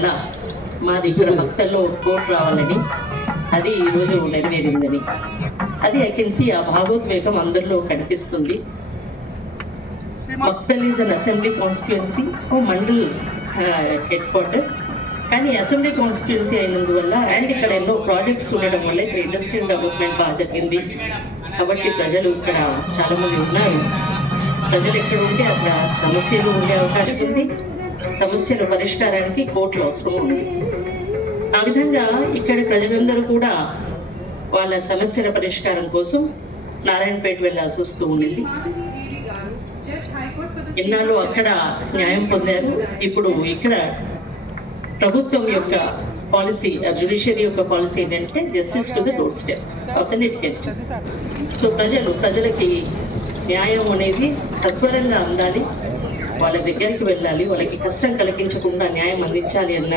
కళ మా దగ్గర భక్తుల్లో కోట్ రావాలని, అది ఈరోజు నెరవేరిందని, అది ఐ కెన్ సీ ఆ భావోద్వేగం అందరిలో కనిపిస్తుంది. Maktal is an assembly constituency, ఓ మండల్ హెడ్ క్వార్టర్, కానీ అసెంబ్లీ కాన్స్టిట్యుయెన్సీ అయినందువల్ల అండ్ ఇక్కడ ఎన్నో ప్రాజెక్ట్స్ ఉండడం వల్ల ఇక్కడ ఇండస్ట్రియల్ డెవలప్మెంట్ బాగా జరిగింది. కాబట్టి ప్రజలు ఇక్కడ చాలా మంది ఉన్నారు. ప్రజలు ఎక్కడ ఉంటే అక్కడ సమస్యలు ఉండే అవకాశం ఉంది. సమస్యల పరిష్కారానికి కోర్టులు అవసరం ఉంది. ఆ విధంగా ఇక్కడ ప్రజలందరూ కూడా వాళ్ళ సమస్యల పరిష్కారం కోసం నారాయణపేట వెళ్ళాల్సి వస్తూ ఉండింది. ఎన్నాళ్ళు అక్కడ న్యాయం పొందారు. ఇప్పుడు ఇక్కడ ప్రభుత్వం యొక్క పాలసీ, జ్యుడిషియరీ యొక్క పాలసీ ఏంటంటే justice to the door step of the litigant. So ప్రజలకి న్యాయం అనేది సత్వరంగా అందాలి, వాళ్ళ దగ్గరికి వెళ్ళాలి, వాళ్ళకి కష్టం కలిగించకుండా న్యాయం అందించాలి అన్న